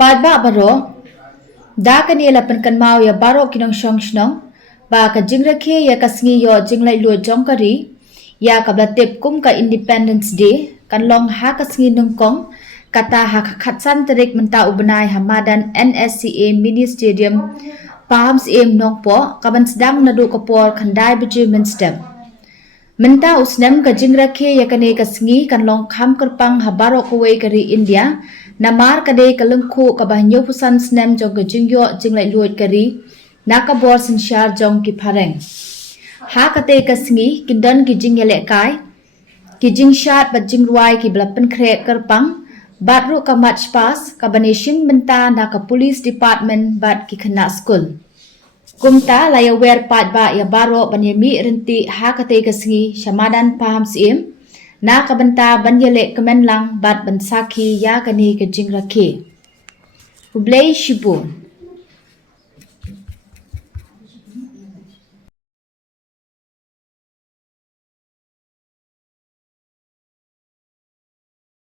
Padba baro da kanila penkan mau ya baro kinong shong shnong ba ka jingrakhe ya kasngi yo jinglai lu jongkari ya kablatip kum ka Independence Day kan long ha kasngi nungkong kata ha khatsan terik menta ubnai hamadan NSCA Mini Stadium Palms Aim Nongpo kaban sedang nadu kapor khandai biji minstep Menta usnem ka jingrakhe ya kane kasngi kan long kham kerpang habaro kuwei kari India namar kade kalengku kabanyo pusan snem jong ka jingyo jinglai luot kari nakabor sinsyar jong ki phareng ha kate kasngi kindan ki jingyale kai ki jingshat bat jingruai ki blapen kre kerpang batru ka match pass kabanishin menta naka police department bat ki khana school Kumta laya wer pat ba ya baro banyami renti ha kate kasngi shamadan Palms Aim na kabanta banyale kemenlang bat bansaki ya kani ke jingrakhe Hublai Shibun